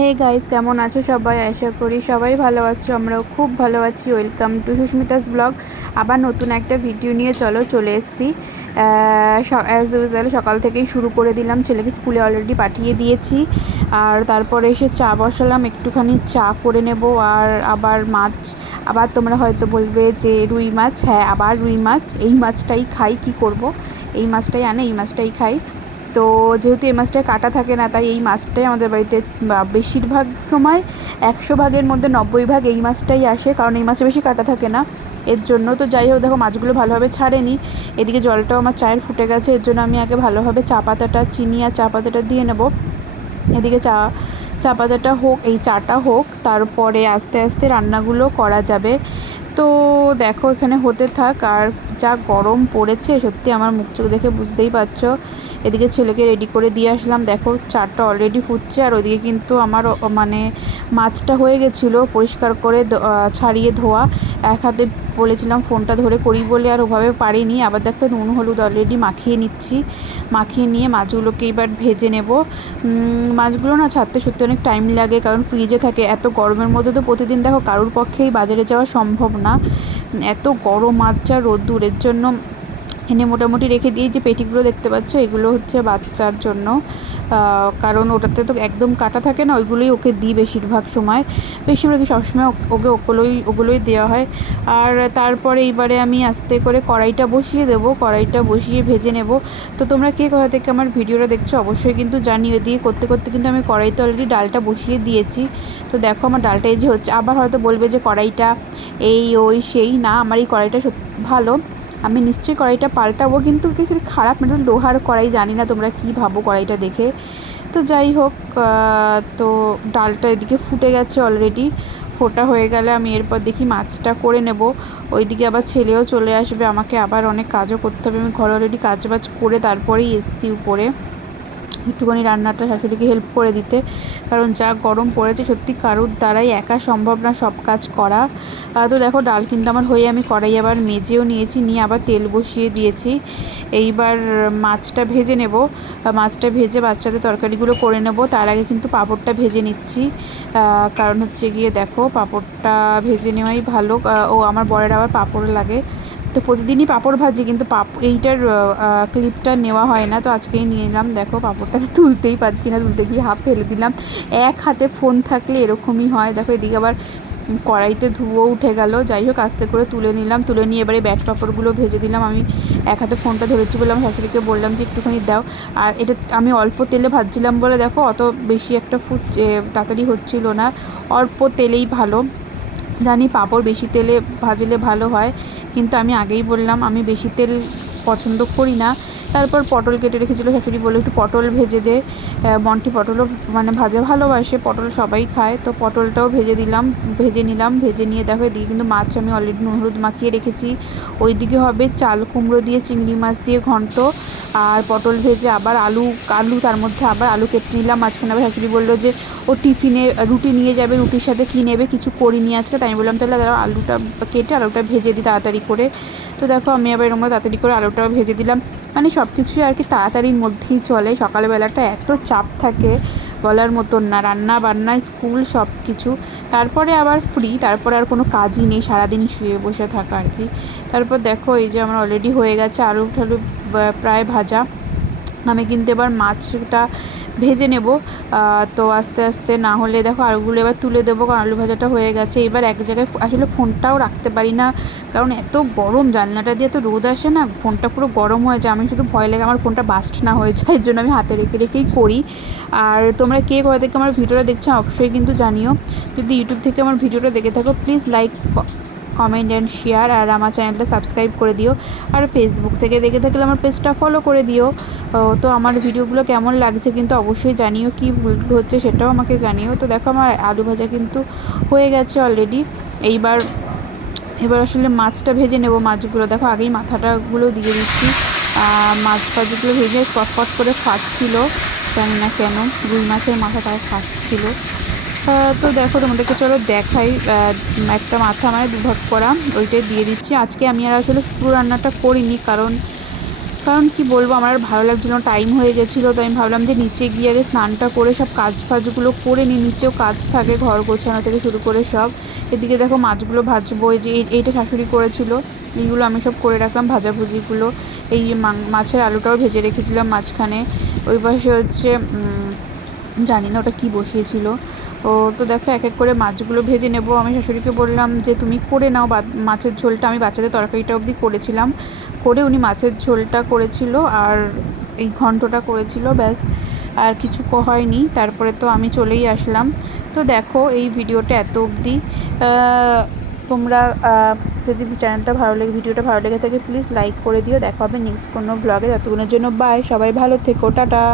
Hey guys কেমন আছো সবাই? আশা করি সবাই ভালো আছো। আমরাও খুব ভালো আছি। ওয়েলকাম টু সুস্মিতাস ব্লগ আবার নতুন একটা ভিডিও নিয়ে চলো, চলে এসেছি। অ্যাজ ইউজুয়াল সকাল থেকেই শুরু করে দিলাম। ছেলেকে স্কুলে অলরেডি পাঠিয়ে দিয়েছি। আর তারপরে এসে চা বসালাম। একটুখানি চা করে নেব। আর আবার মাছ, আবার তোমরা হয়তো বলবে যে রুই মাছ। হ্যাঁ আবার রুই মাছ। এই মাছটাই খাই, কি করব? এই মাছটাই আনে, এই মাছটাই খাই। তো যেহেতু এই মাছটায় কাটা থাকে না, তাই এই মাছটাই আমাদের বাড়িতে বেশিরভাগ সময় একশো ভাগের মধ্যে নব্বই ভাগ এই মাছটাই আসে, কারণ এই মাছে বেশি কাটা থাকে না। এর জন্য তো যাই হোক, দেখো মাছগুলো ভালোভাবে ছাড়েনি। এদিকে জলটাও আমার চায়ের ফুটে গেছে, এর জন্য আমি আগে ভালোভাবে চা পাতাটা, চিনি আর চা পাতাটা দিয়ে নেব। এদিকে চা চা পাতাটা হোক, এই চাটা হোক, তারপরে আস্তে আস্তে রান্নাগুলো করা যাবে। তো দেখো এখানে হতে থাক, আর যা গরম পড়েছে, সত্যি আমার মুখ চোখ দেখে বুঝতেই পারছ। এদিকে ছেলেকে রেডি করে দিয়ে আসলাম। দেখো চারটা অলরেডি ফুটছে আর ওদিকে কিন্তু আমার মানে মাছটা হয়ে গেছিল পরিষ্কার করে ছাড়িয়ে ধোয়া। এক হাতে বলেছিলাম ফোনটা ধরে করি বলে আর ওভাবে পারিনি। আবার দেখো, নুন, হলুদ অলরেডি মাখিয়ে নিচ্ছি। মাখিয়ে নিয়ে মাছগুলোকে এবার ভেজে নেব। মাছগুলো না ছাড়তে সত্যি অনেক টাইম লাগে, কারণ ফ্রিজে থাকে। এত গরমের মধ্যে তো প্রতিদিন দেখো কারোর পক্ষেই বাজারে যাওয়া সম্ভব না। এত গরম মাছ যা রোদ্দুরের জন্য এনে মোটামুটি রেখে দিয়ে যে পেটিগুলো দেখতে পাচ্ছ, এগুলো হচ্ছে বাচ্চার জন্য। কারণ ওটাতে তো একদম কাটা থাকে না, ওইগুলোই ওকে দিই বেশিরভাগ সময়। বেশিরভাগই সবসময় ওকে ওগুলোই ওগুলোই দেওয়া হয়। আর তারপরে এইবারে আমি আস্তে করে কড়াইটা বসিয়ে দেব, কড়াইটা বসিয়ে ভেজে নেব। তো তোমরা কে কোথা থেকে আমার ভিডিওটা দেখছ অবশ্যই কিন্তু জানিয়ে দিয়ে করতে করতে কিন্তু আমি কড়াইতে অলরেডি ডালটা বসিয়ে দিয়েছি। তো দেখো আমার ডালটা এই যে হচ্ছে, আবার হয়তো বলবে যে কড়াইটা এই, ওই, সেই, না, আমার এই কড়াইটা ভালো। আমি নিশ্চয়ই কড়াইটা পাল্টাবো, কিন্তু খারাপ না লোহার কড়াই, জানি না তোমরা কী ভাবো কড়াইটা দেখে। তো যাই হোক তো ডালটা এদিকে ফুটে গেছে অলরেডি ফোটা হয়ে গেলে আমি এরপর দেখি মাছটা করে নেব। ওইদিকে আবার ছেলেও চলে আসবে, আমাকে আবার অনেক কাজও করতে হবে, আমি ঘরে অলরেডি কাজ বাজ করে তারপরেই এসছি উপরে। একটুখানি রান্নাটা শাশুড়িকে হেল্প করে দিতে। কারণ যা গরম পড়েছে, সত্যি কারুর দ্বারাই একা সম্ভব না সব কাজ করা। তো দেখো, ডাল কিন্তু আমার হয়ে আমি কড়াই আবার মেজেও নিয়েছি, নিয়ে আবার তেল বসিয়ে দিয়েছি। এইবার মাছটা ভেজে নেব। মাছটা ভেজে বাচ্চাদের তরকারিগুলো করে নেব। তার আগে কিন্তু পাঁপড়টা ভেজে নিচ্ছি। কারণ হচ্ছে গিয়ে দেখো, পাঁপড়টা ভেজে নেওয়াই ভালো। ও, আমার বরের আবার পাঁপড় লাগে। তো প্রতিদিনই পাঁপড় ভাজি, কিন্তু পাপ এইটার ক্লিপটা নেওয়া হয় না, তো আজকেই নিয়ে নিলাম দেখো, পাঁপড়টা তুলতেই পারছি না, তুলতে গিয়ে হাফ ফেলে দিলাম। এক হাতে ফোন থাকলে এরকমই হয়। দেখো, এদিকে আবার কড়াইতে ধুয়ো উঠে গেল। যাই হোক, আস্তে করে তুলে নিলাম। তুলে নিয়ে এবারে ব্যাট পাঁপড়গুলো ভেজে দিলাম। আমি এক হাতে ফোনটা ধরেছি বললাম শাশুড়িকে বললাম যে, একটুখানি দাও। আর এটা আমি অল্প তেলে ভাজছিলাম বলে, দেখো, অত বেশি একটা ফুট তাড়াতাড়ি হচ্ছিল না। অল্প তেলেই ভালো। জানি পাঁপড় বেশি তেলে ভাজলে ভালো হয়, কিন্তু আমি আগেই বললাম আমি বেশি তেল পছন্দ করি না। তারপর পটল কেটে রেখেছিলো শাশুড়ি বলে একটু পটল ভেজে দে। মন্টি পটলও মানে ভাজা ভালোবাসে, পটল সবাই খায়। তো পটলটাও ভেজে দিলাম, ভেজে নিলাম, ভেজে নিয়ে দেখো এদিকে কিন্তু মাছ আমি অলরেডি নুন, হলুদ মাখিয়ে রেখেছি। ওইদিকে হবে চাল কুমড়ো দিয়ে, চিংড়ি মাছ দিয়ে ঘন্ট। আর পটল ভেজে আবার আলু আলু তার মধ্যে আবার আলু কেটে নিলাম। মাঝখানে আবার শাশুড়ি বলল যে ও টিফিনে রুটি নিয়ে যাবে, রুটির সাথে কী নেবে, কিছু করি করিনি আজকে, তাই আমি বললাম, তাহলে আলুটা কেটে আলুটা ভেজে দিই তাড়াতাড়ি করে। তো দেখো, আমি আবার এরকম তাড়াতাড়ি করে আলুটাও ভেজে দিলাম। মানে সব কিছুই আর কি তাড়াতাড়ির মধ্যেই চলে। সকালবেলাটা এত চাপ থাকে বলার মতন না। রান্না বান্না, স্কুল সব কিছু তারপরে আবার ফ্রি তারপরে আর কোনো কাজই নেই, সারাদিন শুয়ে বসে থাকা আর কি। তারপর দেখো, এই যে আমার অলরেডি হয়ে গেছে আলু ঠালু প্রায় ভাজা। আমি কিন্তু এবার মাছটা ভেজে নেব। তো আস্তে আস্তে না হলে দেখো আলুগুলো এবার তুলে দেবো, কারণ আলু ভাজাটা হয়ে গেছে। এবার এক জায়গায় আসলে ফোনটাও রাখতে পারি না, কারণ এত গরম, জানলাটা দিয়ে তো রোদ আসে না, ফোনটা পুরো গরম হয়ে যায়। আমি শুধু ভয় লাগে আমার ফোনটা বাস্ট না হয়ে যায়, এর জন্য আমি হাতে রেখে রেখেই করি। আর তোমরা কে কোথা থেকে আমার ভিডিওটা দেখছ অবশ্যই কিন্তু জানিও। যদি ইউটিউব থেকে আমার ভিডিওটা দেখে থাকো please like comment and share আর আমার চ্যানেলটা সাবস্ক্রাইব করে দিও। আর ফেসবুক থেকে দেখে থাকলে আমার পেজটা ফলো করে দিও। তো আমার ভিডিওগুলো কেমন লাগছে কিন্তু অবশ্যই জানিও, কি ভুল হচ্ছে সেটাও আমাকে জানিও। তো দেখো আমার আলু ভাজা কিন্তু হয়ে গেছে অলরেডি এইবার, এবার আসলে মাছটা ভেজে নেব মাছগুলো। দেখো আগেই মাথাটাগুলো দিয়ে দিচ্ছি। মাছ ফাছগুলো ভেজে পটপট করে ফাটছিল। জানি না কেন, রুই মাছের মাথাটা ফাটছিল। তো দেখো, তোমাদেরকে চলো দেখাই একটা মাথা মানে দুভাগ করা, ওইটাই দিয়ে দিচ্ছি। আজকে আমি আর আসলে পুরো রান্নাটা করিনি, কারণ কারণ কি বলব, আমার আর ভালো লাগছিল টাইম হয়ে গেছিল, তো আমি ভাবলাম যে নিচে গিয়ে আগে স্নানটা করে সব কাজ ফাজগুলো করে নিই, নিচেও কাজ থাকে, ঘর গোছানো থেকে শুরু করে সব। এদিকে দেখো মাছগুলো ভাজবো, এই যে এই- এইটা শাশুড়ি করেছিল, এইগুলো আমি সব করে রাখলাম, ভাজাভুজিগুলো। এই মাছের আলুটাও ভেজে রেখেছিলাম মাঝখানে। ওই পাশে হচ্ছে জানি না ওটা কী বসিয়েছিল। ও তো দেখো, এক এক করে মাছগুলো ভেজে নেব। আমি শাশুড়িকে বললাম যে, তুমি করে নাও মাছের ঝোলটা। আমি বাচ্চাদের তরকারিটা অবধি করেছিলাম। করে উনি মাছের ঝোলটা করেছিল আর এই ঘন্টটা করেছিল, ব্যাস। আর কিছু হয়নি। তারপরে তো আমি চলেই আসলাম। তো দেখো, এই ভিডিওটা এত অবধি। তোমরা যদি চ্যানেলটা ভালো লেগে, ভিডিওটা ভালো লেগে থাকে, প্লিজ লাইক করে দিও। দেখা হবে নেক্সট কোনো ব্লগে। ততক্ষণের জন্য বাই। সবাই ভালো থেকো। টাটা।